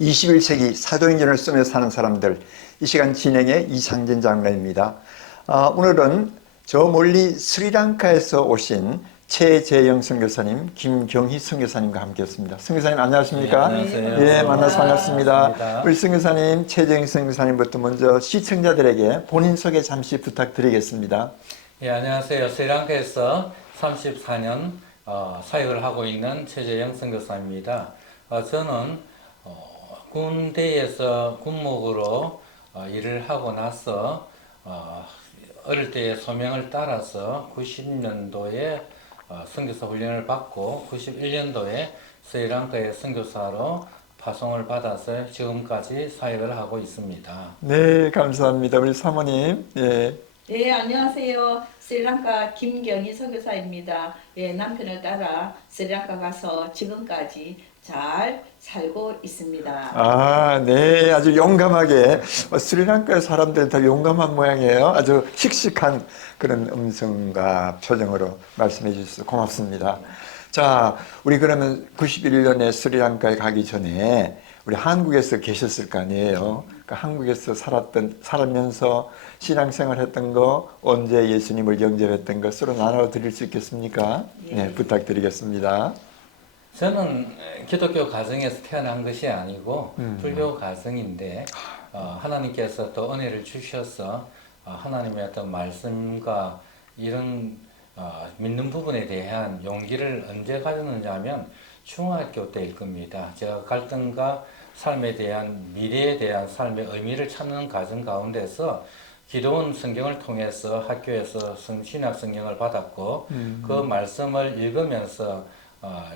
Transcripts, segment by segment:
21세기 사도행전을 쓰며 사는 사람들, 이 시간 진행의 이상진 장로입니다. 오늘은 저 멀리 스리랑카에서 오신 최재영 선교사님, 김경희 선교사님과 함께했습니다. 선교사님 안녕하십니까? 네, 안녕하세요. 예, 만나서 반갑습니다. 반갑습니다. 우리 선교사님, 최재영 선교사님부터 먼저 시청자들에게 본인 소개 잠시 부탁드리겠습니다. 예, 안녕하세요. 스리랑카에서 34년 사역을 하고 있는 최재영 선교사입니다. 저는 군대에서 군목으로 일을 하고 나서 어릴 때의 소명을 따라서 90년도에 선교사 훈련을 받고 91년도에 스리랑카의 선교사로 파송을 받아서 지금까지 사역을 하고 있습니다. 네, 감사합니다. 우리 사모님. 예. 네, 안녕하세요. 스리랑카 김경희 선교사입니다. 예, 남편을 따라 스리랑카 가서 지금까지 잘 살고 있습니다. 네, 아주 용감하게 스리랑카 사람들은 다 용감한 모양이에요. 아주 씩씩한 그런 음성과 표정으로 말씀해 주셔서 고맙습니다. 자, 우리 그러면 91년에 스리랑카에 가기 전에 우리 한국에서 계셨을 거 아니에요. 그러니까 한국에서 살면서 신앙생활 했던 거, 언제 예수님을 영접했던 거 서로 나눠 드릴 수 있겠습니까? 네, 부탁드리겠습니다. 저는 기독교 가정에서 태어난 것이 아니고 불교 가정인데 하나님께서 또 은혜를 주셔서 하나님의 어떤 말씀과 이런 믿는 부분에 대한 용기를 언제 가졌느냐 하면 중학교 때일 겁니다. 제가 갈등과 삶에 대한 미래에 대한 삶의 의미를 찾는 과정 가운데서 기도원 성경을 통해서 학교에서 신약 성경을 받았고 그 말씀을 읽으면서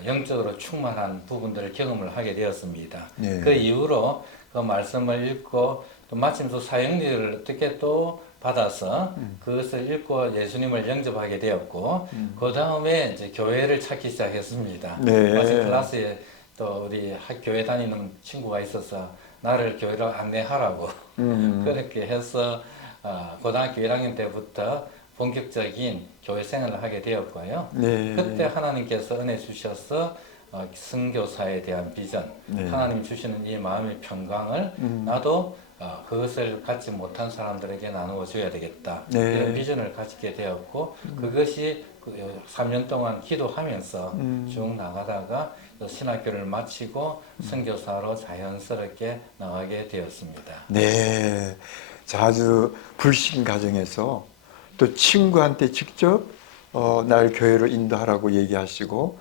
영적으로 충만한 부분들을 경험을 하게 되었습니다. 네. 그 이후로 그 말씀을 읽고 또 마침 또 사역리를 어떻게 또 받아서 그것을 읽고 예수님을 영접하게 되었고 그 다음에 이제 교회를 찾기 시작했습니다. 네. 마침 클래스에 또 우리 교회 다니는 친구가 있어서 나를 교회로 안내하라고 그렇게 해서 고등학교 1학년 때부터 본격적인 교회 생활을 하게 되었고요. 네. 그때 하나님께서 은혜 주셔서 선교사에 대한 비전, 네. 하나님 주시는 이 마음의 평강을 나도 그것을 갖지 못한 사람들에게 나누어 줘야 되겠다. 네. 이런 비전을 가지게 되었고 그것이 3년 동안 기도하면서 쭉 나가다가 신학교를 마치고 선교사로 자연스럽게 나가게 되었습니다. 네. 자, 아주 불신 가정에서 또 친구한테 직접 날 교회로 인도하라고 얘기하시고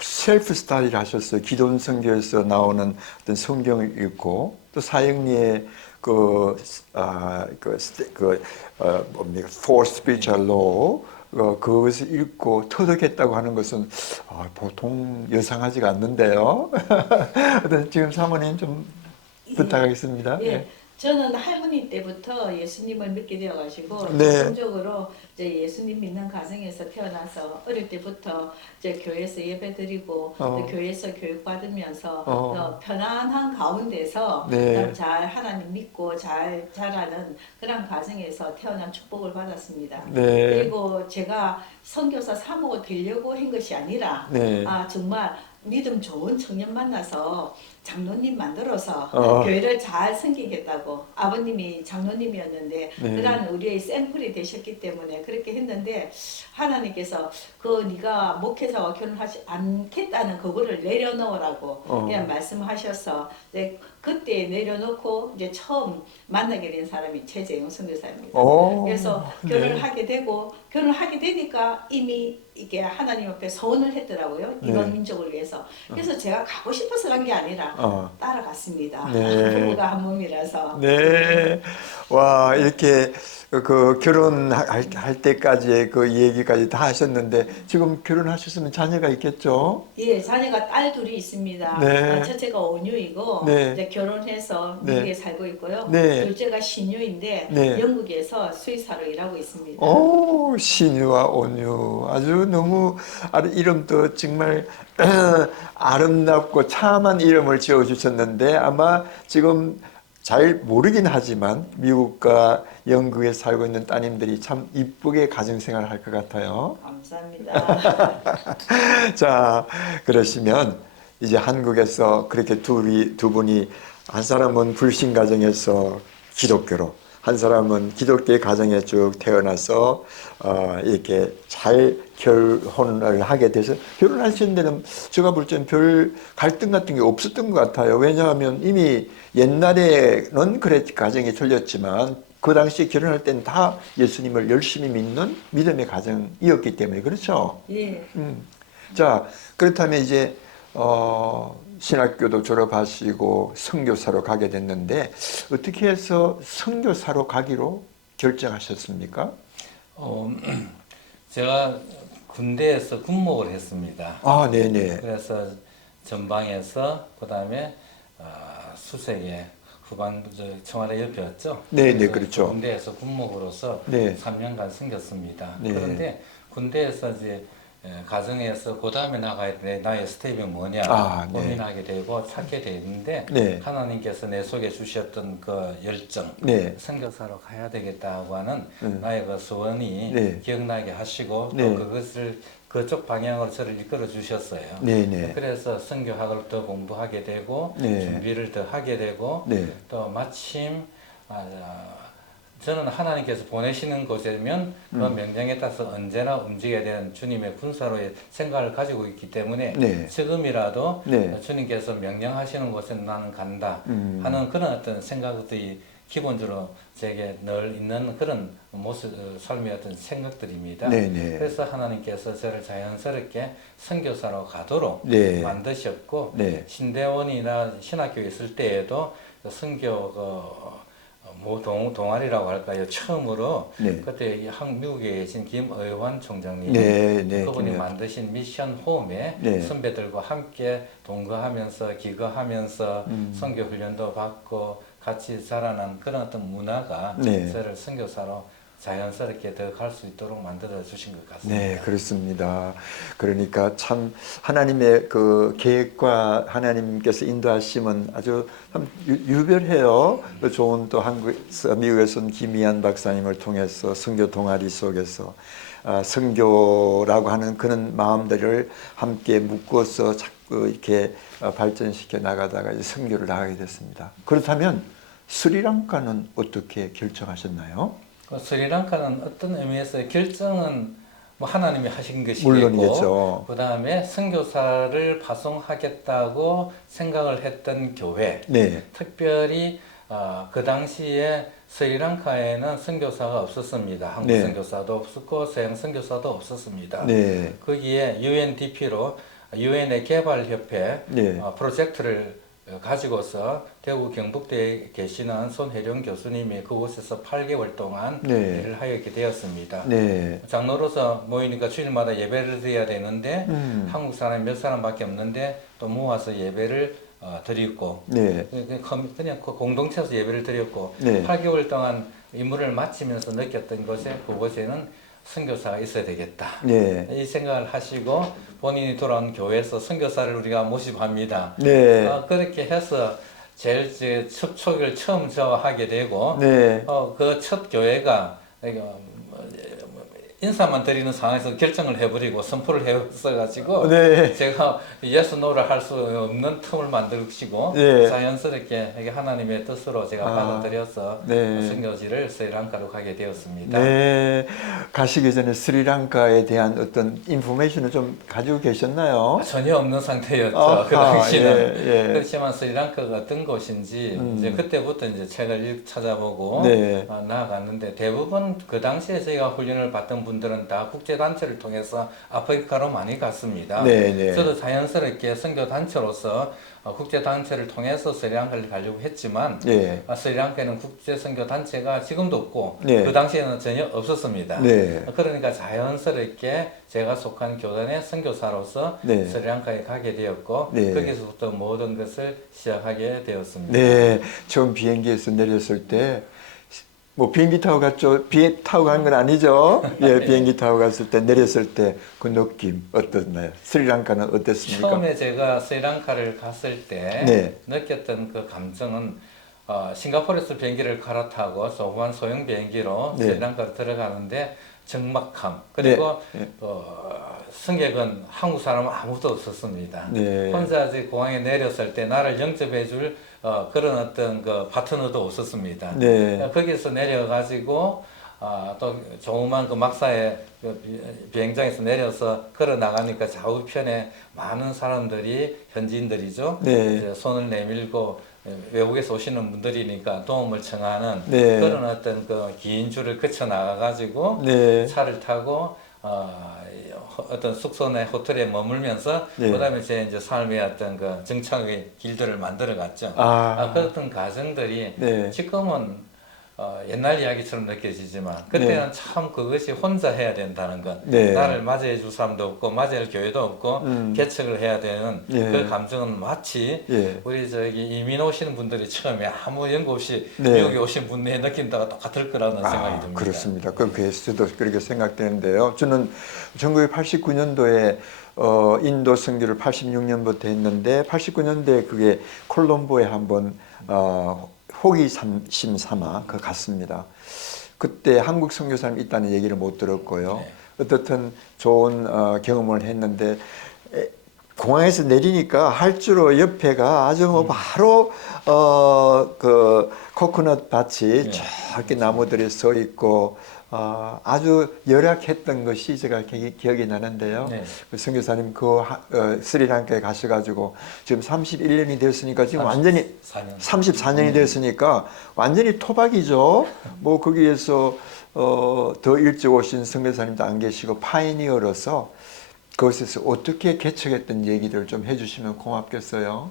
셀프 스타디를 하셨어요. 기도원 선교에서 나오는 어떤 성경을 읽고 또 사형리의 뭡니까? Four Spiritual Law 그것을 읽고 터득했다고 하는 것은 보통 예상하지가 않는데요. 지금 사모님 좀 부탁하겠습니다. 예, 네. 저는 할머니 때부터 예수님을 믿게 되어가지고 네. 전통적으로 이제 예수님 믿는 가정에서 태어나서 어릴 때부터 이제 교회에서 예배드리고 또 교회에서 교육받으면서 편안한 가운데서 네. 잘 하나님 믿고 잘 자라는 그런 가정에서 태어난 축복을 받았습니다. 네. 그리고 제가 선교사 사모가 되려고 한 것이 아니라 네. 정말 믿음 좋은 청년 만나서 장로님 만들어서 교회를 잘 섬기겠다고 아버님이 장로님이었는데 네. 그러한 우리의 샘플이 되셨기 때문에 그렇게 했는데 하나님께서 네가 목회자와 결혼하지 않겠다는 그거를 내려놓으라고 그냥 말씀하셔서 그때 내려놓고 이제 처음 만나게 된 사람이 최재영 선교사입니다. 그래서 결혼을 하게 되고 결혼하게 되니까 이미 이게 하나님 앞에 서원을 했더라고요. 이번 민족을 위해서. 그래서 제가 가고 싶어서 간 게 아니라 따라갔습니다. 부부가 한 몸이라서. 네. 와, 이렇게 결혼할 때까지의 그 얘기까지 다 하셨는데 지금 결혼하셨으면 자녀가 있겠죠? 예, 자녀가 딸 둘이 있습니다. 네. 첫째가 온유이고 네. 이제 결혼해서 네. 미국에 살고 있고요. 네. 둘째가 신유인데 네. 영국에서 수의사로 일하고 있습니다. 오, 신유와 온유. 아주 너무 이름도 정말 아름답고 참한 이름을 지어주셨는데 아마 지금 잘 모르긴 하지만 미국과 영국에 살고 있는 따님들이 참 이쁘게 가정생활을 할 것 같아요. 감사합니다. 자, 그러시면 이제 한국에서 그렇게 두 분이 한 사람은 불신 가정에서 기독교로, 한 사람은 기독교의 가정에 쭉 태어나서 이렇게 잘 결혼을 하게 돼서 결혼하시는 데는 제가 볼 때는 별 갈등 같은 게 없었던 것 같아요. 왜냐하면 이미 옛날에는 그래 가정이 틀렸지만 그 당시 결혼할 때는 다 예수님을 열심히 믿는 믿음의 가정이었기 때문에 그렇죠. 예. 자, 그렇다면 이제 신학교도 졸업하시고 선교사로 가게 됐는데 어떻게 해서 선교사로 가기로 결정하셨습니까? 제가 군대에서 군목을 했습니다. 아, 네네. 그래서 전방에서 그다음에 수색에 청와대 옆이었죠. 네, 그래서 네, 그렇죠. 군대에서 군목으로서 네. 3년간 섬겼습니다. 네. 그런데 군대에서 이제 가정에서 그 다음에 나가야 돼 나의 스텝이 뭐냐 아, 네. 고민하게 되고 찾게 되는데 네. 하나님께서 내 속에 주셨던 그 열정, 네. 선교사로 가야 되겠다고 하는 나의 그 소원이 네. 기억나게 하시고 네. 또 그것을 그쪽 방향으로 저를 이끌어 주셨어요. 네네. 그래서 선교학을 더 공부하게 되고 네. 준비를 더 하게 되고 네. 또 마침 저는 하나님께서 보내시는 곳이면 그 명령에 따라서 언제나 움직여야 되는 주님의 군사로의 생각을 가지고 있기 때문에 네. 지금이라도 네. 주님께서 명령하시는 곳에 나는 간다 하는 그런 어떤 생각들이 기본적으로 제게 늘 있는 그런 모습, 삶의 어떤 생각들입니다. 네네. 그래서 하나님께서 저를 자연스럽게 선교사로 가도록 네. 만드셨고 네. 신대원이나 신학교에 있을 때에도 선교 동아리라고 할까요? 처음으로 네. 그때 미국에 계신 김의환 총장님 네, 네, 그분이 김의환. 만드신 미션 홈에 네. 선배들과 함께 동거하면서 기거하면서 선교 훈련도 받고 같이 자라난 그런 어떤 문화가 네. 저를 선교사로 자연스럽게 더 갈 수 있도록 만들어 주신 것 같습니다. 네, 그렇습니다. 그러니까 참 하나님의 그 계획과 하나님께서 인도하심은 아주 참 유별해요. 좋은 또 한국에서 미국에서 온 김희한 박사님을 통해서 선교 동아리 속에서 선교라고 하는 그런 마음들을 함께 묶어서 자꾸 이렇게 발전시켜 나가다가 이제 선교를 나가게 됐습니다. 그렇다면 스리랑카는 어떻게 결정하셨나요? 스리랑카는 어떤 의미에서 결정은 뭐 하나님이 하신 것이겠고 물론이겠죠. 그 다음에 선교사를 파송하겠다고 생각을 했던 교회 네. 특별히 그 당시에 스리랑카에는 선교사가 없었습니다. 한국 네. 선교사도 없었고 서양 선교사도 없었습니다. 네. 거기에 UNDP로 유엔의 개발협회 네. 프로젝트를 가지고서 대구 경북대에 계시는 손혜령 교수님이 그곳에서 8개월 동안 네. 일을 하였게 되었습니다. 네. 장로로서 모이니까 주일마다 예배를 드려야 되는데 한국 사람이 몇 사람밖에 없는데 또 모아서 예배를 드리고 네. 그냥 그 공동체에서 예배를 드렸고 네. 8개월 동안 임무를 마치면서 느꼈던 것에 그곳에는 선교사가 있어야 되겠다. 네. 이 생각을 하시고 본인이 돌아온 교회에서 선교사를 우리가 모집합니다. 네. 그렇게 해서 제일 접촉을 처음 하게 되고 네. 그 첫 교회가 인사만 드리는 상황에서 결정을 해버리고 선포를 해서 네. 제가 예스 노를 할 수 없는 틈을 만들시고 네. 자연스럽게 이게 하나님의 뜻으로 제가 받아들여서 네. 선교지를 스리랑카로 가게 되었습니다. 네. 가시기 전에 스리랑카에 대한 어떤 인포메이션을 좀 가지고 계셨나요? 전혀 없는 상태였죠. 아하, 그 당시는. 예, 예. 그렇지만 스리랑카가 어떤 곳인지 이제 그때부터 이제 책을 찾아보고 네. 나아갔는데 대부분 그 당시에 저희가 훈련을 받던 분들은 다 국제 단체를 통해서 아프리카로 많이 갔습니다. 네, 네. 저도 자연스럽게 선교 단체로서 국제 단체를 통해서 스리랑카를 가려고 했지만 네. 스리랑카에는 국제 선교 단체가 지금도 없고 네. 그 당시에는 전혀 없었습니다. 네. 그러니까 자연스럽게 제가 속한 교단의 선교사로서 네. 스리랑카에 가게 되었고 네. 거기서부터 모든 것을 시작하게 되었습니다. 네. 처음 비행기에서 내렸을 때 뭐 비행기 타고 갔죠. 비행 타고 간 건 아니죠. 예, 비행기 타고 갔을 때 내렸을 때 그 느낌 어떻나요? 스리랑카는 어땠습니까? 처음에 제가 스리랑카를 갔을 때 네. 느꼈던 그 감정은 싱가포르에서 비행기를 갈아타고 소관 소형 비행기로 네. 스리랑카로 들어가는데 적막함 그리고 네. 승객은 한국 사람은 아무도 없었습니다. 네. 혼자 이제 공항에 내렸을 때 나를 영접해줄 그런 어떤 그 파트너도 없었습니다. 네. 거기서 내려가지고 또 조그만 그 막사에 그 비행장에서 내려서 걸어 나가니까 좌우편에 많은 사람들이 현지인들이죠. 네. 이제 손을 내밀고 외국에서 오시는 분들이니까 도움을 청하는 네. 그런 어떤 그 긴 줄을 거쳐 나가가지고 네. 차를 타고 어떤 숙소 내 호텔에 머물면서 네. 그다음에 제 이제 삶의 어떤 그 정착의 길들을 만들어 갔죠. 아. 그런 과정들이 네. 지금은 옛날 이야기처럼 느껴지지만 그때는 네. 참 그것이 혼자 해야 된다는 것, 네. 나를 맞이해 줄 사람도 없고 맞이할 교회도 없고 개척을 해야 되는 예. 그 감정은 마치 예. 우리 저기 이민 오시는 분들이 처음에 아무 연구 없이 네. 미국에 오신 분의 느낌과 똑같을 거라는 생각이 듭니다. 그렇습니다. 그 저도 그렇게 생각되는데요. 저는 1989년도에 인도 선교를 86년부터 했는데 89년도에 그게 콜롬보에 한번 호기심 삼아 갔습니다. 그때 한국 선교사님 있다는 얘기를 못 들었고요. 네. 어떻든 좋은 경험을 했는데 공항에서 내리니까 할주로 옆에가 아주 뭐 바로 그 코코넛 밭이 네. 저렇게 나무들이 서 있고 아주 열악했던 것이 제가 기억이 나는데요. 네. 그 선교사님 스리랑카에 가셔가지고 지금 31년이 됐으니까 지금 완전히 34년이 됐으니까 완전히 토박이죠. 뭐 거기에서 더 일찍 오신 선교사님도 안 계시고 파이니어로서 그것에서 어떻게 개척했던 얘기를 좀 해주시면 고맙겠어요.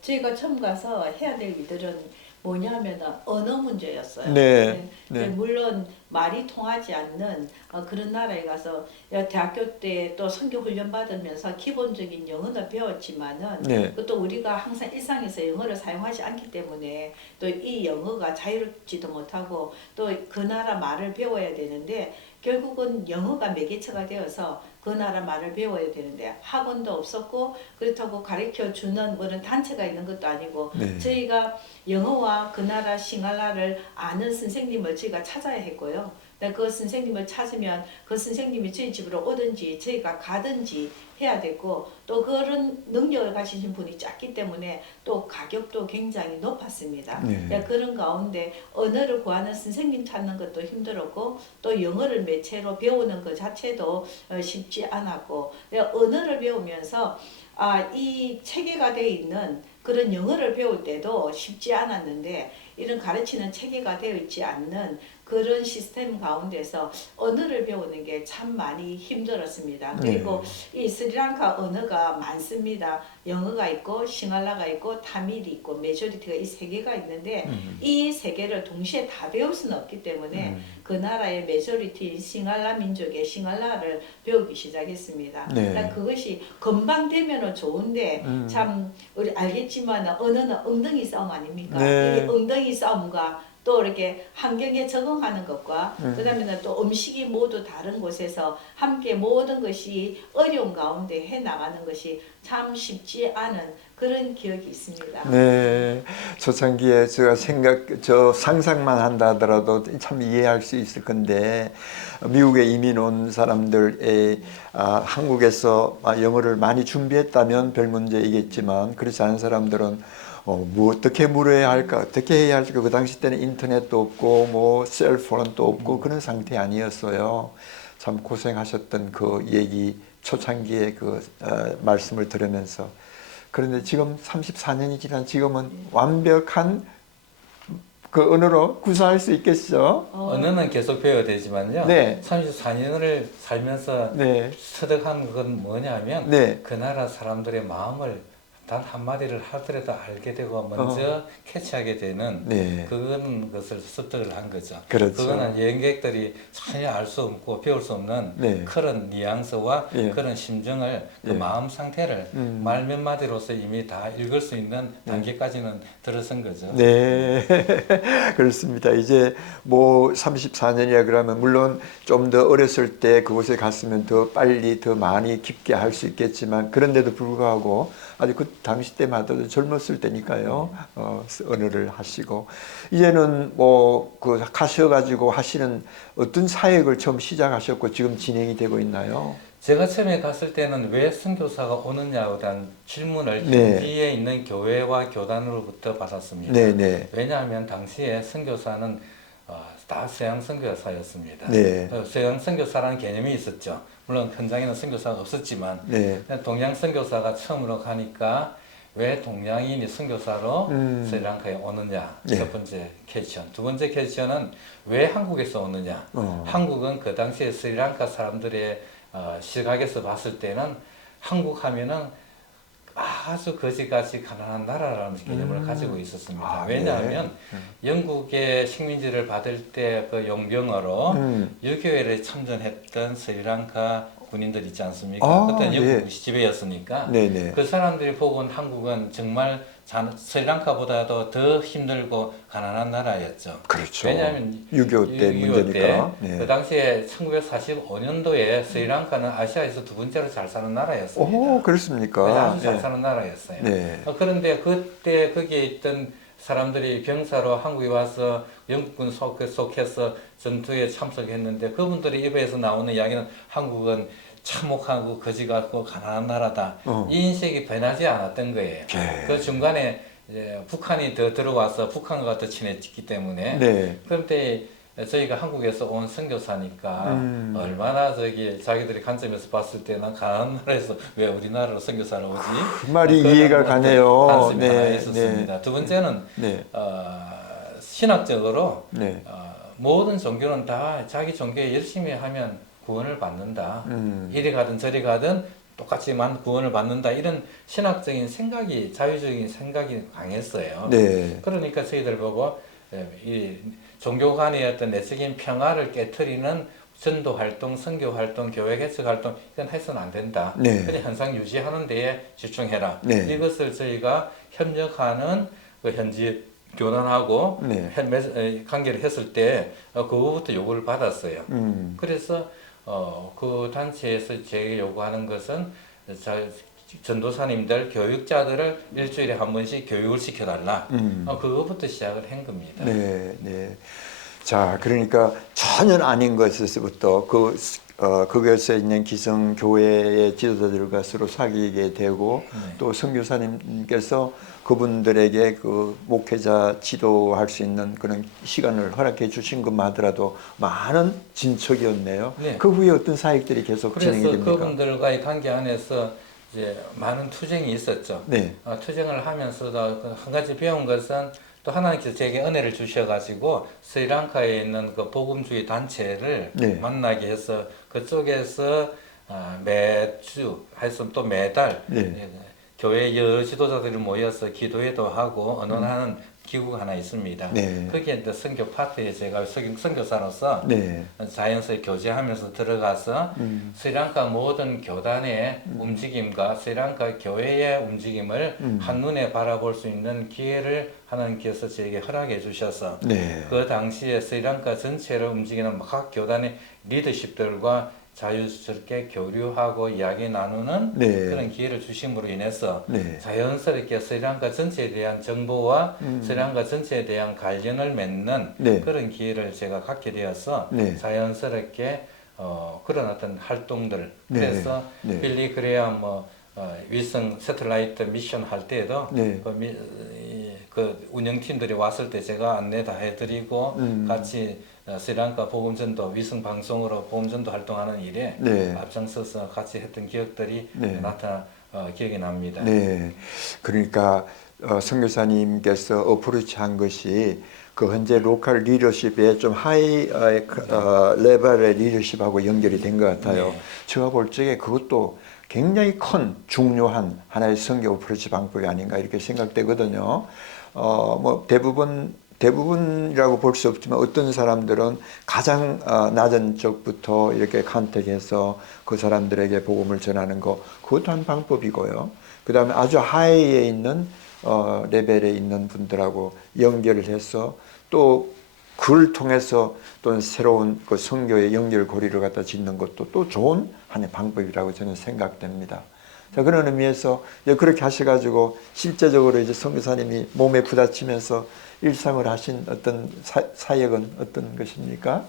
저희가 처음 가서 해야 될 일들은 뭐냐면 언어 문제였어요. 네, 네. 물론 말이 통하지 않는 그런 나라에 가서 대학교 때 또 선교 훈련 받으면서 기본적인 영어는 배웠지만은 네. 또 우리가 항상 일상에서 영어를 사용하지 않기 때문에 또 이 영어가 자유롭지도 못하고 또 그 나라 말을 배워야 되는데 결국은 영어가 매개체가 되어서 그 나라 말을 배워야 되는데 학원도 없었고 그렇다고 가르쳐 주는 그런 단체가 있는 것도 아니고 네. 저희가 영어와 그 나라 싱갈라를 아는 선생님을 저희가 찾아야 했고요. 그 선생님을 찾으면 그 선생님이 저희 집으로 오든지 저희가 가든지 해야 됐고 또 그런 능력을 가지신 분이 작기 때문에 또 가격도 굉장히 높았습니다. 네. 그런 가운데 언어를 구하는 선생님 찾는 것도 힘들었고 또 영어를 매체로 배우는 것 자체도 쉽지 않았고 언어를 배우면서 이 체계가 되어 있는 그런 영어를 배울 때도 쉽지 않았는데 이런 가르치는 체계가 되어 있지 않는 그런 시스템 가운데서 언어를 배우는 게 참 많이 힘들었습니다. 그리고 이 스리랑카 언어가 많습니다. 영어가 있고 싱갈라가 있고 타밀이 있고 메조리티가 이 세 개가 있는데 이 세 개를 동시에 다 배울 수는 없기 때문에 그 나라의 메조리티 싱갈라 민족의 싱갈라를 배우기 시작했습니다. 네. 그러니까 그것이 금방 되면은 좋은데 참 우리 알겠지만 언어는 엉덩이 싸움 아닙니까? 네. 이 엉덩이 싸움과 또 이렇게 환경에 적응하는 것과 그다음에는 또 음식이 모두 다른 곳에서 함께 모든 것이 어려운 가운데 해 나가는 것이 참 쉽지 않은 그런 기억이 있습니다. 네, 초창기에 제가 상상만 한다 하더라도 참 이해할 수 있을 건데 미국에 이민 온 사람들의 한국에서 영어를 많이 준비했다면 별 문제이겠지만 그렇지 않은 사람들은 뭐 어떻게 물어야 할까, 어떻게 해야 할까. 그 당시 때는 인터넷도 없고 뭐 셀폰도 없고 그런 상태 아니었어요. 참 고생하셨던 그 얘기 초창기에 그 말씀을 들으면서 그런데 지금 34년이 지난 지금은 완벽한 그 언어로 구사할 수 있겠죠? 언어는 계속 배워야 되지만요. 네. 34년을 살면서 네. 터득한 건 뭐냐면 네. 그 나라 사람들의 마음을 단 한마디를 하더라도 알게 되고 먼저 캐치하게 되는 네. 그런 것을 습득을 한 거죠. 그렇죠. 그거는 여행객들이 전혀 알 수 없고 배울 수 없는 네. 그런 뉘앙스와 예. 그런 심정을 그 예. 마음 상태를 말 몇 마디로서 이미 다 읽을 수 있는 단계까지는 들어선 거죠. 네, 그렇습니다. 이제 뭐 34년이라 그러면 물론 좀 더 어렸을 때 그곳에 갔으면 더 빨리 더 많이 깊게 할 수 있겠지만 그런데도 불구하고 아주 그 당시 때마다 젊었을 때니까요. 언어를 하시고 이제는 뭐 그 가셔가지고 하시는 어떤 사역을 처음 시작하셨고 지금 진행이 되고 있나요? 제가 처음에 갔을 때는 왜 선교사가 오느냐에 대한 질문을 네. 현지에 있는 교회와 교단으로부터 받았습니다. 네네. 왜냐하면 당시에 선교사는 다 서양 선교사였습니다. 네. 서양 선교사라는 개념이 있었죠. 물론 현장에는 선교사가 없었지만 네. 동양 선교사가 처음으로 가니까 왜 동양인이 선교사로 스리랑카에 오느냐. 네. 첫 번째 퀘스천. 두 번째 퀘스천은 왜 한국에서 오느냐. 한국은 그 당시에 스리랑카 사람들의 시각에서 봤을 때는 한국 하면은 아주 거지같이 가난한 나라라는 개념을 가지고 있었습니다. 왜냐하면 영국의 식민지를 받을 때 그 용병으로 6.25에 참전했던 스리랑카 군인들 있지 않습니까? 그때는 영국 지배였으니까 네네. 그 사람들이 보고는 한국은 정말 스리랑카보다도 더 힘들고 가난한 나라였죠. 그렇죠. 왜냐하면 6.25 때 문제니까. 그 당시에 1945년도에 스리랑카는 아시아에서 두 번째로 잘 사는 나라였습니다. 오, 그렇습니까? 아주 잘 사는 나라였어요. 네. 그런데 그때 거기에 있던 사람들이 병사로 한국에 와서 영국군 속해서 전투에 참석했는데 그분들의 입에서 나오는 이야기는 한국은 참혹하고 거지 같고 가난한 나라다. 이 인식이 변하지 않았던 거예요. 그 중간에 이제 북한이 더 들어와서 북한과 더 친해졌기 때문에 네. 그런데 저희가 한국에서 온 선교사니까 얼마나 자기들이 관점에서 봤을 때는 가난한 나라에서 왜 우리나라로 선교사를 오지? 그 말이 이해가 가네요. 관점이 하나 네, 있었습니다. 네. 두 번째는 네. 신학적으로 네. 모든 종교는 다 자기 종교에 열심히 하면 구원을 받는다. 이리 가든 저리 가든 똑같이만 구원을 받는다. 이런 신학적인 생각이 자유적인 생각이 강했어요. 네. 그러니까 저희들 보고 이 종교 간의 어떤 내적인 평화를 깨트리는 전도 활동, 선교 활동, 교회 개척 활동 이건 해서는 안 된다. 네. 그래 현상 유지하는 데에 집중해라. 네. 이것을 저희가 협력하는 그 현지 교단하고 네. 관계를 했을 때 그거부터 요구를 받았어요. 그래서 그 단체에서 제게 요구하는 것은 전도사님들, 교육자들을 일주일에 한 번씩 교육을 시켜달라. 그거부터 시작을 한 겁니다. 네, 네. 자, 그러니까 전혀 아닌 것에서부터 거기에서 있는 기성 교회의 지도자들과 서로 사귀게 되고 또 선교사님께서 그분들에게 그 목회자 지도할 수 있는 그런 시간을 허락해 주신 것만 하더라도 많은 진척이었네요. 네. 그 후에 어떤 사역들이 계속 진행이 그래서 됩니까? 그분들과의 관계 안에서 이제 많은 투쟁이 있었죠. 네. 투쟁을 하면서도 한 가지 배운 것은 또 하나님께서 제게 은혜를 주셔가지고 스리랑카에 있는 그 복음주의 단체를 네. 만나게 해서 그쪽에서 매주 해서 또 매달 네. 교회 여러 지도자들이 모여서 기도회도 하고 언언하는 기구가 하나 있습니다. 네. 거기에 이제 선교 파트에 제가 선교사로서 네. 자연스레 교제하면서 들어가서 스리랑카 모든 교단의 움직임과 스리랑카 교회의 움직임을 한눈에 바라볼 수 있는 기회를 하나님께서 저에게 허락해 주셔서 네. 그 당시에 스리랑카 전체를 움직이는 각 교단의 리더십들과 자유스럽게 교류하고 이야기 나누는 네. 그런 기회를 주심으로 인해서 네. 자연스럽게 스리랑카 전체에 대한 정보와 스리랑카 전체에 대한 관련을 맺는 네. 그런 기회를 제가 갖게 되어서 네. 자연스럽게 그런 어떤 활동들 네. 그래서 네. 빌리 그레암 위성 새틀라이트 미션 할 때에도 네. 그 운영팀들이 왔을 때 제가 안내 다 해드리고 같이 스리랑카 복음전도 위성 방송으로 복음전도 활동하는 일에 네. 앞장서서 같이 했던 기억들이 네. 나타나 기억이 납니다. 네. 그러니까 선교사님께서 어프로치한 것이 그 현재 로컬 리더십의 좀 하이 레벨의 리더십하고 연결이 된 것 같아요. 네. 제가 볼 적에 그것도 굉장히 큰 중요한 하나의 선교 어프로치 방법이 아닌가 이렇게 생각되거든요. 뭐 대부분이라고 볼 수 없지만 어떤 사람들은 가장 낮은 쪽부터 이렇게 컨택해서 그 사람들에게 복음을 전하는 거 그것도 한 방법이고요. 그 다음에 아주 하이에 있는 레벨에 있는 분들하고 연결을 해서 또 그를 통해서 또 새로운 그 선교의 연결고리를 갖다 짓는 것도 또 좋은 하나의 방법이라고 저는 생각됩니다. 자, 그런 의미에서 이제 그렇게 하셔가지고 실제적으로 이제 선교사님이 몸에 부딪히면서 일상을 하신 어떤 사역은 어떤 것입니까?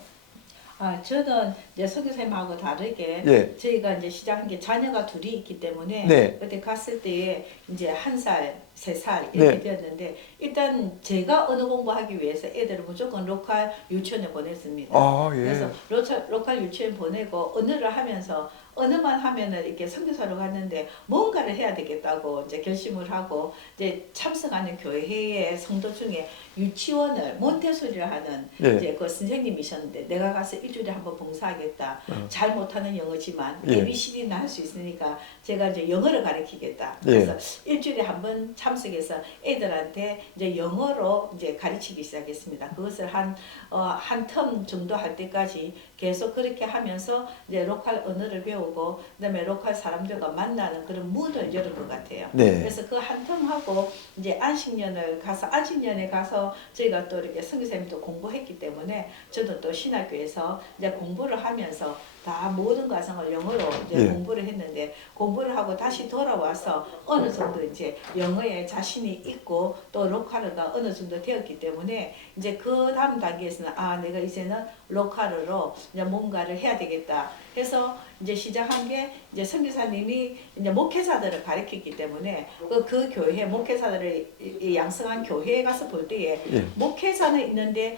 저는 이제 선교사님하고 다르게 예. 저희가 이제 시작한 게 자녀가 둘이 있기 때문에 네. 그때 갔을 때에 이제 1살, 3살 이렇게 네. 되었는데 일단 제가 언어 공부하기 위해서 애들을 무조건 로컬 유치원에 보냈습니다. 아, 예. 그래서 로컬 유치원 보내고 언어를 하면서 언어만 하면은 이렇게 선교사로 갔는데 뭔가를 해야 되겠다고 이제 결심을 하고 이제 참석하는 교회의 성도 중에 유치원을 몬테소리를 하는 예. 이제 그 선생님이셨는데 내가 가서 일주일에 한번 봉사하겠다. 잘 못하는 영어지만 예. ABCD는 할 수 있으니까 제가 이제 영어를 가르치겠다. 예. 그래서 일주일에 한번 참석해서 애들한테 이제 영어로 이제 가르치기 시작했습니다. 그것을 한 텀 정도 할 때까지 계속 그렇게 하면서 이제 로컬 언어를 배우고 그다음에 로컬 사람들과 만나는 그런 문을 열은 것 같아요. 네. 그래서 그 한 텀 하고 이제 안식년에 가서 저희가 또 이렇게 선교사님이 또 공부했기 때문에 저도 또 신학교에서 이제 공부를 하면서 다 모든 과정을 영어로 이제 예. 공부를 했는데 공부를 하고 다시 돌아와서 어느 정도 이제 영어에 자신이 있고 또 로컬어가 어느 정도 되었기 때문에 이제 그 다음 단계에서는 내가 이제는 로컬어로 이제 뭔가를 해야 되겠다. 해서 이제 시작한 게 이제 선교사님이 이제 목회자들을 가르쳤기 때문에 그 교회 목회자들을 양성한 교회에 가서 볼 때에 예. 목회자는 있는데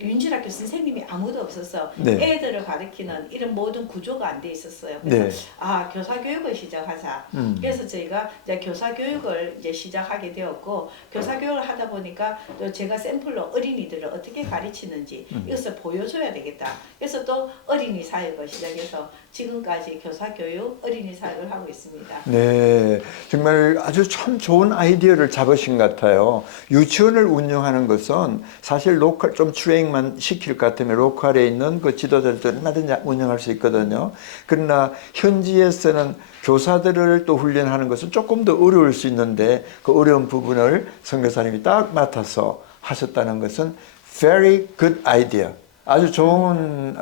윤질학교 선생님이 아무도 없어서 네. 애들을 가르치는 이런 모든 구조가 안 돼 있었어요. 그래서 네. 교사 교육을 시작하자. 음. 그래서 저희가 이제 교사 교육을 이제 시작하게 되었고 교사 교육을 하다 보니까 또 제가 샘플로 어린이들을 어떻게 가르치는지 이것을 보여줘야 되겠다. 그래서 또 어린이 사역을 시작해서 지금까지 교사 교육, 어린이 사역을 하고 있습니다. 네, 정말 아주 참 좋은 아이디어를 잡으신 것 같아요. 유치원을 운영하는 것은 사실 로컬 좀 트레이닝만 시킬 것 같으면 로컬에 있는 그 지도자들은 얼마든지 운영할 수 있거든요. 그러나 현지에서는 교사들을 또 훈련하는 것은 조금 더 어려울 수 있는데 그 어려운 부분을 선교사님이 딱 맡아서 하셨다는 것은 very good idea. 아주 좋은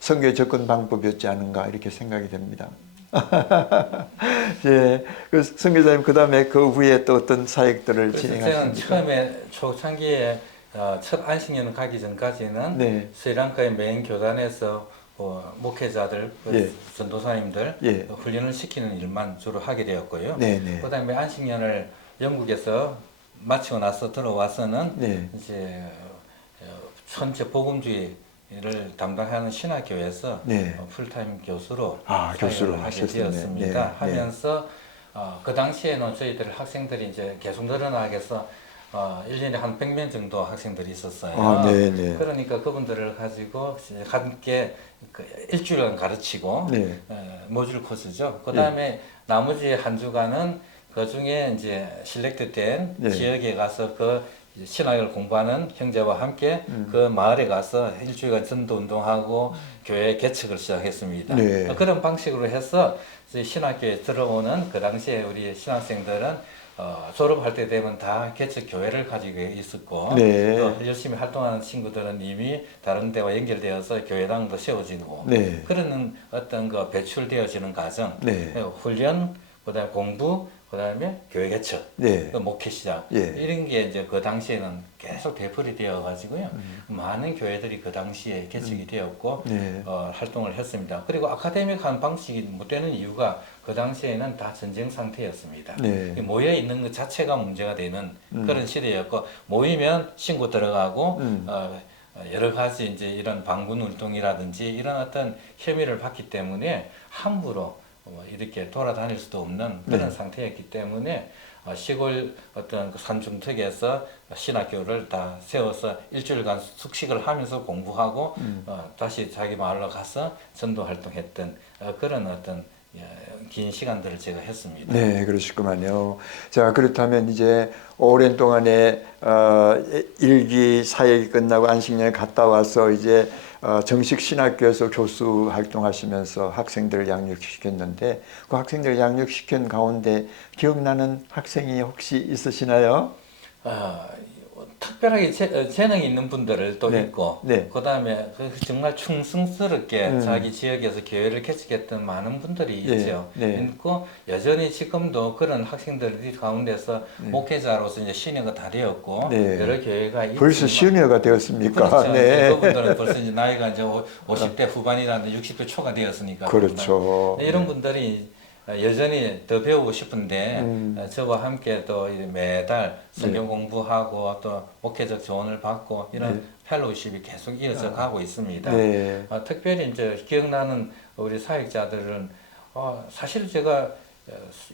선교 접근 방법이었지 않은가 이렇게 생각이 됩니다. 예, 그 선교사님 그다음에 그 후에 또 어떤 사역들을 그래서 진행하십니까? 저는 처음에 초창기에 첫 안식년 가기 전까지는 네. 스리랑카의 메인 교단에서 목회자들, 예. 전도사님들 예. 훈련을 시키는 일만 주로 하게 되었고요. 네, 네. 그다음에 안식년을 영국에서 마치고 나서 들어와서는 네. 이제 전체 복음주의를 담당하는 신학교에서 네. 풀타임 교수로 교수로 사역을 하게 하셨었네. 되었습니다. 네, 하면서 그 당시에는 저희들 학생들이 이제 계속 늘어나게 해서 1년에 한 100명 정도 학생들이 있었어요. 네, 네. 그러니까 그분들을 가지고 함께 일주일간 가르치고 네. 모듈 코스죠. 그 다음에 나머지 한 주간은 그 중에 이제 실렉트된 네. 지역에 가서 그 신학을 공부하는 형제와 함께 그 마을에 가서 일주일간 전도 운동하고 교회 개척을 시작했습니다. 네. 그런 방식으로 해서 신학교에 들어오는 그 당시에 우리 신학생들은 졸업할 때 되면 다 개척 교회를 가지고 있었고 네. 또 열심히 활동하는 친구들은 이미 다른 데와 연결되어서 교회당도 세워지고 네. 그런 어떤 그 배출되어지는 과정, 네. 훈련, 그다음에 공부, 그다음에 교회 개척, 네. 목회 시작 예. 이런 게 이제 그 당시에는 계속 되풀이 되어 가지고요 많은 교회들이 그 당시에 개척이 되었고 네. 활동을 했습니다. 그리고 아카데믹한 방식이 못 되는 이유가 그 당시에는 다 전쟁 상태였습니다. 네. 모여 있는 것 자체가 문제가 되는 그런 시대였고 모이면 신고 들어가고 여러 가지 이제 이런 방문 운동이라든지 이런 어떤 혐의를 받기 때문에 함부로 이렇게 돌아다닐 수도 없는 그런 상태였기 때문에 시골 어떤 그 산중턱에서 신학교를 다 세워서 일주일간 숙식을 하면서 공부하고 다시 자기 마을로 가서 전도 활동했던 그런 어떤 긴 시간들을 제가 했습니다. 네, 그러시구만요. 자, 그렇다면 이제 오랜 동안에 일기 사역이 끝나고 안식년에 갔다 와서 이제 정식 신학교에서 교수 활동하시면서 학생들을 양육시켰는데 그 학생들을 양육시킨 가운데 기억나는 학생이 혹시 있으시나요? 특별하게 재능이 있는 분들을 또 네. 있고, 네. 그다음에 정말 충성스럽게 음. 자기 지역에서 교회를 개척했던 많은 분들이 네. 있죠. 네. 있고 여전히 지금도 그런 학생들이 가운데서 네. 목회자로서 이제 신여가 다 되었고 네. 여러 교회가 벌써 있지만 시니어가 되었습니까? 그렇죠. 이제 네. 그분들은 벌써 이제 나이가 이제 50대 후반이라는데 60대 초가 되었으니까. 그렇죠. 네, 이런 분들이 여전히 더 배우고 싶은데 음. 저와 함께 또 이제 매달 성경 공부하고 또 목회적 조언을 받고 이런 네. 펠로우십이 계속 이어져 가고 있습니다. 네. 특별히 이제 기억나는 우리 사역자들은 사실 제가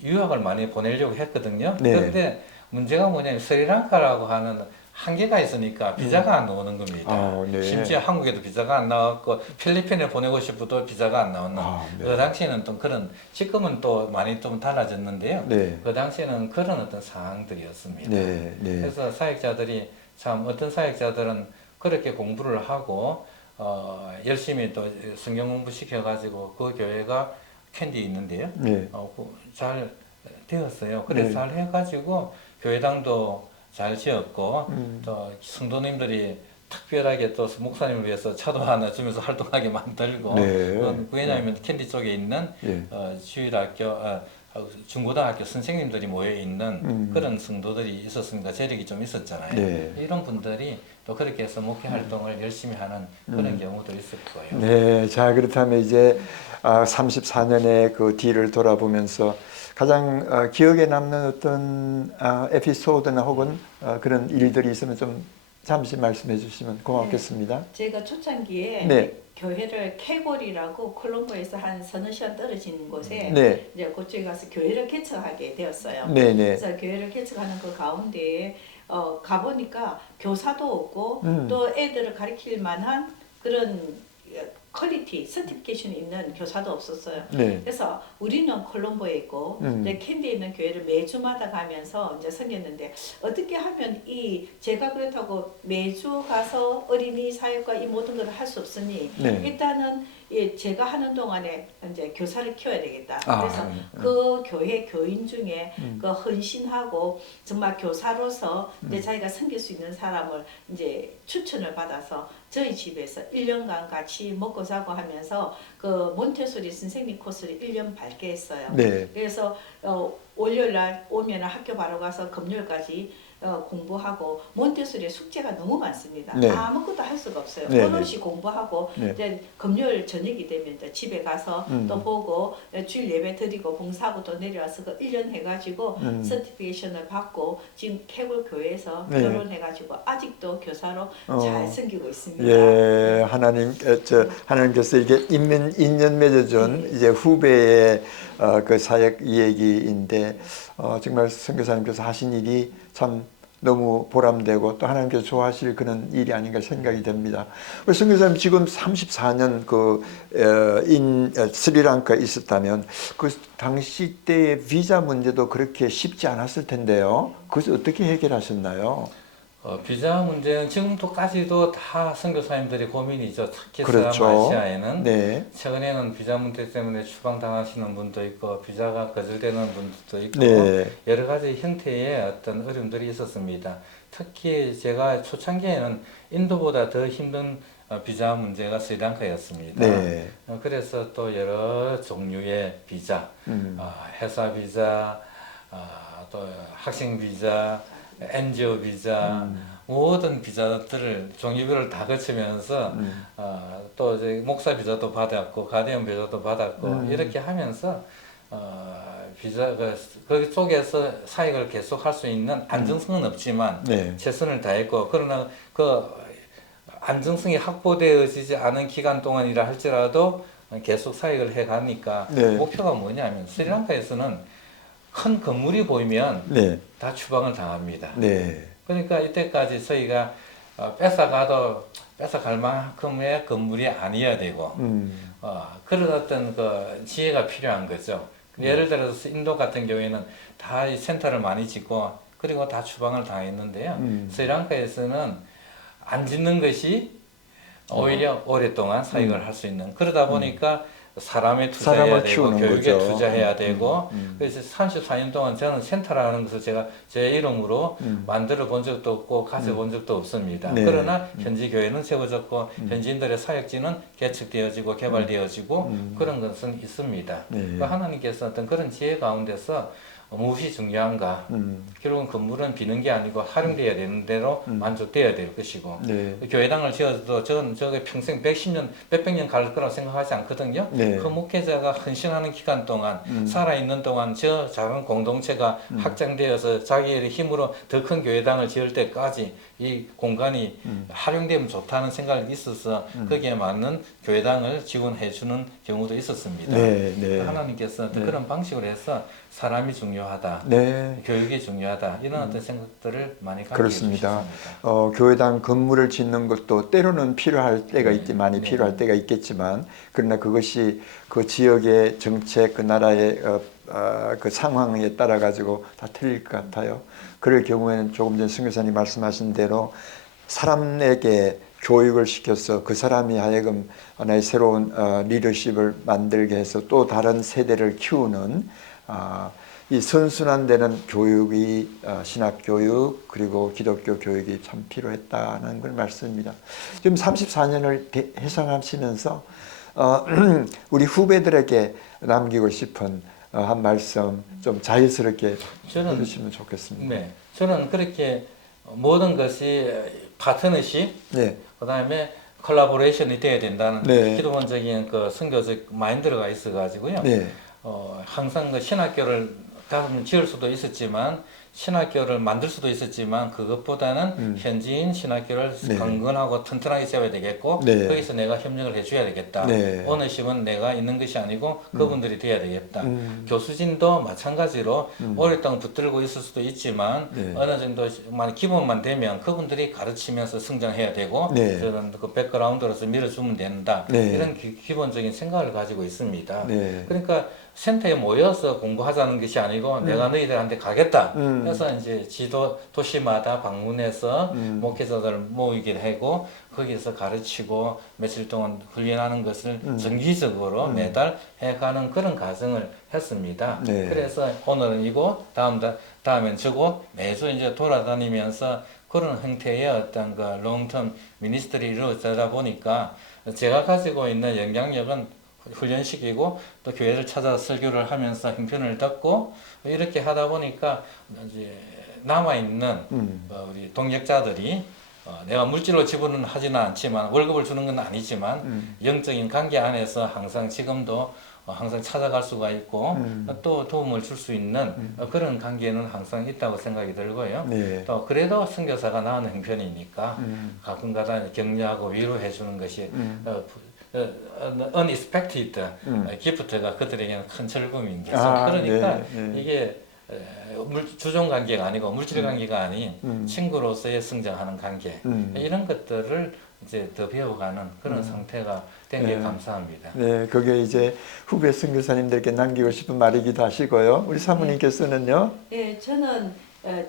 유학을 많이 보내려고 했거든요. 네. 그런데 문제가 뭐냐면 스리랑카라고 하는 한계가 있으니까 비자가 안 나오는 겁니다. 아, 네. 심지어 한국에도 비자가 안 나왔고 필리핀에 보내고 싶어도 비자가 안 나오는. 아, 네. 그 당시에는 또 그런 지금은 또 많이 좀 달라졌는데요. 네. 그 당시에는 그런 어떤 상황들이었습니다. 네. 네. 그래서 사역자들이 참 어떤 사역자들은 그렇게 공부를 하고 열심히 또 성경 공부 시켜가지고 그 교회가 캔디 있는데요. 네. 잘 되었어요. 그래서 네. 잘 해가지고 교회당도 잘 지었고 음. 또 성도님들이 특별하게 또 목사님을 위해서 차도 하나 주면서 활동하게 만들고 네. 왜냐하면 캔디 쪽에 있는 예. 주일학교 중고등학교 선생님들이 모여 있는 그런 성도들이 있었으니까 재력이 좀 있었잖아요. 네. 이런 분들이 또 그렇게 해서 목회 활동을 열심히 하는 그런 경우도 있을 거예요. 네. 자, 그렇다면 이제 34년의 그 뒤를 돌아보면서 가장 기억에 남는 어떤 에피소드나 혹은 그런 일들이 있으면 좀 잠시 말씀해 주시면 고맙겠습니다. 제가 초창기에 네. 교회를 캐골이라고 콜롬보에서 한 서너 시간 떨어진 곳에 네. 이제 그쪽에 가서 교회를 개척하게 되었어요. 네, 네. 그래서 교회를 개척하는 그 가운데에 가보니까 교사도 없고 음. 또 애들을 가르칠 만한 그런 퀄리티, 서티피케이션이 있는 교사도 없었어요. 네. 그래서 우리는 콜롬보에 있고 이제 캔디에 있는 교회를 매주마다 가면서 이제 섬겼는데 어떻게 하면 제가 그렇다고 매주 가서 어린이 사역과 이 모든 걸 할 수 없으니 네. 일단은 제가 하는 동안에 이제 교사를 키워야 되겠다. 아, 그래서 그 교회 교인 중에 그 헌신하고 정말 교사로서 이제 자기가 섬길 수 있는 사람을 이제 추천을 받아서 저희 집에서 1년간 같이 먹고 자고 하면서 그 몬테소리 선생님 코스를 1년 밝게 했어요. 네. 그래서 월요일 날 오면 학교 바로 가서 금요일까지 공부하고 몬테소리 숙제가 너무 많습니다. 네. 아무것도 할 수가 없어요. 네, 오롯이 공부하고 네. 이제 금요일 저녁이 되면 이제 집에 가서 또 보고 주일 예배 드리고 봉사하고 또 내려와서 그 1년 해가지고 서티피케이션을 받고 지금 캐골 교회에서 네. 결혼해가지고 아직도 교사로 잘 섬기고 있습니다. 예, 하나님께서 이게 인연 맺어준 이제 후배의 그 사역 얘기인데 정말 선교사님께서 하신 일이 참 너무 보람되고 또 하나님께서 좋아하실 그런 일이 아닌가 생각이 됩니다. 우리 선교사님 지금 34년 스리랑카에 있었다면 그 당시 때의 비자 문제도 그렇게 쉽지 않았을 텐데요. 그것을 어떻게 해결하셨나요? 비자 문제는 지금도까지도 다 선교사님들이 고민이죠. 특히 그렇죠. 서남아시아에는 네. 최근에는 비자 문제 때문에 추방당하시는 분도 있고 비자가 거절되는 분들도 있고 네. 여러 가지 형태의 어떤 어려움들이 있었습니다. 특히 제가 초창기에는 인도보다 더 힘든 비자 문제가 스리랑카였습니다. 네. 그래서 또 여러 종류의 비자, 회사 비자, 또 학생 비자, NGO 비자, 모든 비자들을 종류별을 다 거치면서 또 이제 목사 비자도 받았고 가디언 비자도 받았고 이렇게 하면서 비자 그 쪽에서 사역을 계속 할 수 있는 안정성은 없지만 네. 최선을 다했고 그러나 그 안정성이 확보되어지지 않은 기간 동안이라 할지라도 계속 사역을 해가니까 네. 목표가 뭐냐면 스리랑카에서는 큰 건물이 보이면 네. 다 추방을 당합니다. 네. 그러니까 이때까지 저희가 뺏어갈 만큼의 건물이 아니어야 되고 그런 어떤 그 지혜가 필요한 거죠. 예를 들어서 인도 같은 경우에는 다 이 센터를 많이 짓고 그리고 다 추방을 당했는데요. 스리랑카에서는 안 짓는 것이 오히려 오랫동안 사역을 할 수 있는 그러다 보니까 사람에 투자해야 사람을 되고 키우는 교육에 거죠. 투자해야 되고 그래서 34년 동안 저는 센터라는 것을 제가 제 이름으로 만들어 본 적도 없고 가져 본 적도 없습니다. 네. 그러나 현지 교회는 세워졌고 현지인들의 사역지는 개척되어지고 개발되어지고 그런 것은 있습니다. 네. 그러니까 하나님께서 어떤 그런 지혜 가운데서 무엇이 중요한가? 결국은 건물은 비는 게 아니고 활용돼야 되는 대로 만족돼야 될 것이고 네. 교회당을 지어도 저는 저게 평생 110년, 몇백 년 갈 거라고 생각하지 않거든요. 네. 그 목회자가 헌신하는 기간 동안 살아있는 동안 저 작은 공동체가 확장되어서 자기의 힘으로 더 큰 교회당을 지을 때까지 이 공간이 활용되면 좋다는 생각이 있어서 거기에 맞는 교회당을 지원해 주는 경우도 있었습니다. 네, 네. 하나님께서 어떤 그런 방식으로 해서 사람이 중요하다, 네. 교육이 중요하다 이런 어떤 생각들을 많이 갖게 그렇습니다. 해주셨습니다. 교회당 건물을 짓는 것도 때로는 필요할 때가 있지, 많이 네. 필요할 때가 있겠지만, 그러나 그것이 그 지역의 정책, 그 나라의 그 상황에 따라 가지고 다 틀릴 것 같아요. 그럴 경우에는 조금 전 선교사님 말씀하신 대로 사람에게 교육을 시켜서 그 사람이 하여금 하나의 새로운 리더십을 만들게 해서 또 다른 세대를 키우는 이 선순환되는 교육이 신학교육 그리고 기독교 교육이 참 필요했다는 걸 말씀입니다. 지금 34년을 해상하시면서 우리 후배들에게 남기고 싶은 한 말씀 좀 자연스럽게 해주시면 좋겠습니다. 네, 저는 그렇게 모든 것이 파트너십, 네. 그다음에 콜라보레이션이 돼야 된다는 네. 기독론적인 그 선교적 마인드가 있어가지고요. 네. 항상 그 신학교를 다음 지을 수도 있었지만 신학교를 만들 수도 있었지만 그것보다는 현지인 신학교를 네. 강건하고 튼튼하게 세워야 되겠고 네. 거기서 내가 협력을 해줘야 되겠다. 네. 오너십은 내가 있는 것이 아니고 그분들이 돼야 되겠다. 교수진도 마찬가지로 오랫동안 붙들고 있을 수도 있지만 네. 어느 정도 만약 기본만 되면 그분들이 가르치면서 성장해야 되고 네. 저는 그 백그라운드로서 밀어주면 된다. 네. 이런 기본적인 생각을 가지고 있습니다. 네. 그러니까 센터에 모여서 공부하자는 것이 아니고 내가 너희들한테 가겠다. 그래서 이제 도시마다 방문해서 목회자들 모이게 하고 거기서 가르치고 며칠 동안 훈련하는 것을 정기적으로 매달 해가는 그런 과정을 했습니다. 네. 그래서 오늘은 이곳, 다음엔 저곳 매주 이제 돌아다니면서 그런 형태의 어떤 그 롱텀 미니스트리를 이루어지다 보니까 제가 가지고 있는 영향력은 훈련시키고 또 교회를 찾아 설교를 하면서 형편을 듣고 이렇게 하다 보니까 이제 남아 있는 우리 동역자들이 내가 물질로 지불은 하지는 않지만 월급을 주는 건 아니지만 영적인 관계 안에서 항상 지금도 항상 찾아갈 수가 있고 또 도움을 줄 수 있는 그런 관계는 항상 있다고 생각이 들고요. 네. 또 그래도 선교사가 나오는 형편이니까 가끔가다 격려하고 위로해 주는 것이 unexpected 기프트가 그들에게는 큰 즐거움인 거죠. 그러니까 네, 네. 이게 주종 관계가 아니고 물질 관계가 아닌 친구로서의 성장하는 관계 이런 것들을 이제 더 배워가는 그런 상태가 된 게 네. 감사합니다. 네, 그게 이제 후배 선교사님들께 남기고 싶은 말이기도 하시고요. 우리 사모님께서는요. 네, 저는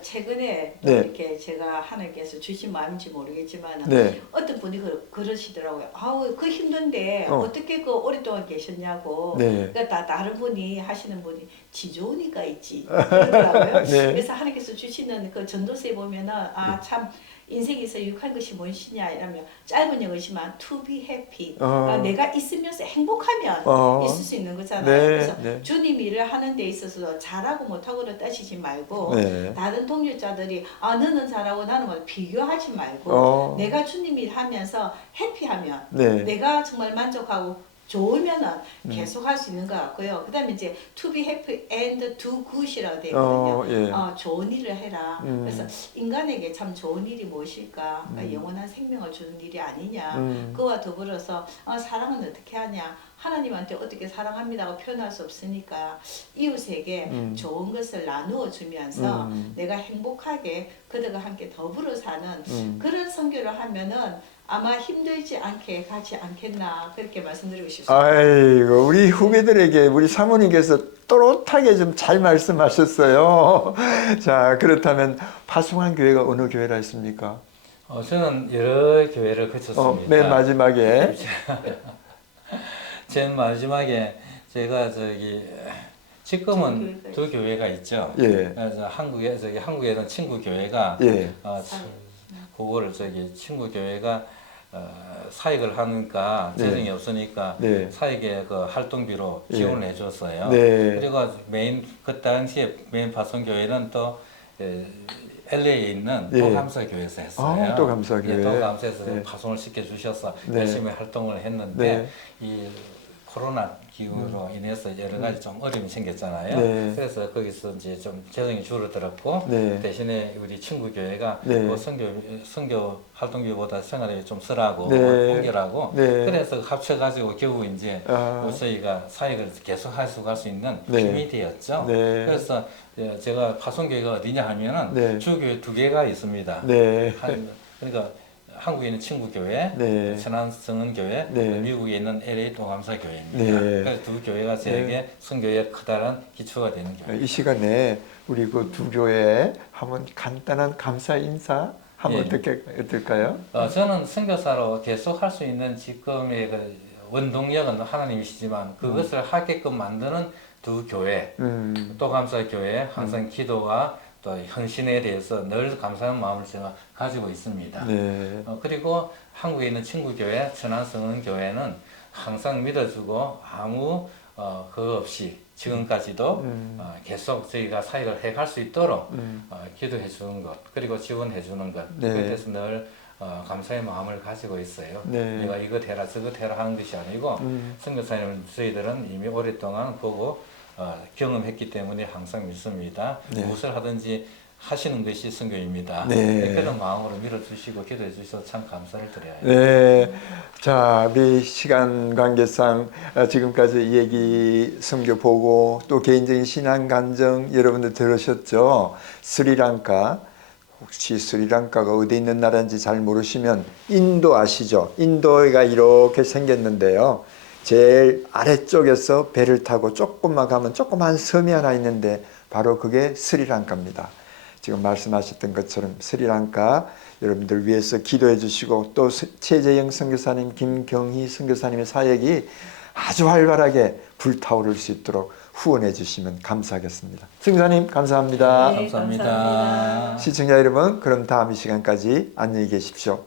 최근에 또 네. 이렇게 제가 하나님께서 주신 마음인지 모르겠지만 네. 어떤 분이 그러시더라고요. 아우 그 힘든데 어떻게 그 오랫동안 계셨냐고. 네. 그러니까 다른 분이 하시는 분이 지좋으니까 있지 그러더라고요. 네. 그래서 하나님께서 주시는 그 전도서에 보면은 참 인생에서 유익한 것이 무엇이냐 이러면 짧은 영어지만 to be happy. 내가 있으면서 행복하면 있을 수 있는 거잖아요. 네, 그래서 네. 주님 일을 하는 데 있어서 잘하고 못하고를 따지지 말고 네. 다른 동료자들이 너는 잘하고 나는 못 비교하지 말고 내가 주님 일 하면서 해피하면 네. 내가 정말 만족하고 좋으면은 계속 할 수 있는 것 같고요. 그 다음에 이제 to be happy and do good이라고 되어 있거든요. 예. 좋은 일을 해라. 그래서 인간에게 참 좋은 일이 무엇일까? 영원한 생명을 주는 일이 아니냐. 그와 더불어서 사랑은 어떻게 하냐? 하나님한테 어떻게 사랑합니다고 표현할 수 없으니까 이웃에게 좋은 것을 나누어 주면서 내가 행복하게 그들과 함께 더불어 사는 그런 선교를 하면은 아마 힘들지 않게 가지 않겠나 그렇게 말씀드리고 싶습니다. 아이고 우리 후배들에게 우리 사모님께서 또렷하게 좀 잘 말씀하셨어요. 자, 그렇다면 파송한 교회가 어느 교회라 했습니까? 저는 여러 교회를 거쳤습니다. 맨 마지막에 제일 마지막에 제가 저기 지금은 두 교회가 있죠. 예. 그래서 한국에는 친구 교회가 예. 그거를 친구 교회가 사역을 하니까 네. 재정이 없으니까 네. 사역의 그 활동비로 지원을 해줬어요. 네. 그리고 그 당시에 메인 파송 교회는 또 LA에 있는 예. 도감사 교회에서 했어요. 도감사 교회. 예, 도감사에서 네. 파송을 시켜 주셔서 네. 열심히 활동을 했는데 네. 이 코로나 기후로 인해서 여러 가지 좀 어려움이 생겼잖아요. 네. 그래서 거기서 이제 좀 재정이 줄어들었고 네. 대신에 우리 친구 교회가 네. 그 선교 활동비보다 생활이 좀 덜하고 네. 공결하고 네. 그래서 합쳐가지고 겨우 이제 저희가 사역을 계속 할 수 있는 네. 힘이 되었죠. 네. 그래서 제가 파송교회가 어디냐 하면은 네. 주교회 두 개가 있습니다. 네. 그러니까 한국에 있는 친구교회, 네. 천안성은교회, 네. 미국에 있는 LA 도감사교회입니다. 네. 그래서 두 교회가 제게 선교에 커다란 기초가 되는 교회. 이 시간에 우리 그 두 교회 한번 간단한 감사 인사 한번 예. 어떨까요? 저는 선교사로 계속 할 수 있는 지금의 그 원동력은 하나님이시지만 그것을 하게끔 만드는 두 교회, 도감사교회 항상 기도와 또 헌신에 대해서 늘 감사한 마음을 제가 가지고 있습니다. 네. 그리고 한국에 있는 친구교회, 천안성은교회는 항상 믿어주고 아무 그거 없이 지금까지도 계속 저희가 사역을 해갈 수 있도록 기도해 주는 것, 그리고 지원해 주는 것, 네. 그래서 늘 감사의 마음을 가지고 있어요. 네. 내가 이것 해라 저것 해라 하는 것이 아니고 선교사님을 저희들은 이미 오랫동안 보고 경험했기 때문에 항상 믿습니다. 네. 무엇을 하든지 하시는 것이 선교입니다. 네. 그런 마음으로 밀어주시고 기도해 주셔서 참 감사를 드려요. 네. 자, 우리 시간 관계상 지금까지 이 얘기 선교 보고 또 개인적인 신앙 간증 여러분들 들으셨죠? 스리랑카. 혹시 스리랑카가 어디 있는 나라인지 잘 모르시면 인도 아시죠? 인도가 이렇게 생겼는데요. 제일 아래쪽에서 배를 타고 조금만 가면 조그만 섬이 하나 있는데 바로 그게 스리랑카입니다. 지금 말씀하셨던 것처럼 스리랑카 여러분들 위해서 기도해 주시고 또 최재영 선교사님, 김경희 선교사님의 사역이 아주 활발하게 불타오를 수 있도록 후원해 주시면 감사하겠습니다. 선교사님 감사합니다. 네, 감사합니다. 감사합니다. 시청자 여러분, 그럼 다음 이 시간까지 안녕히 계십시오.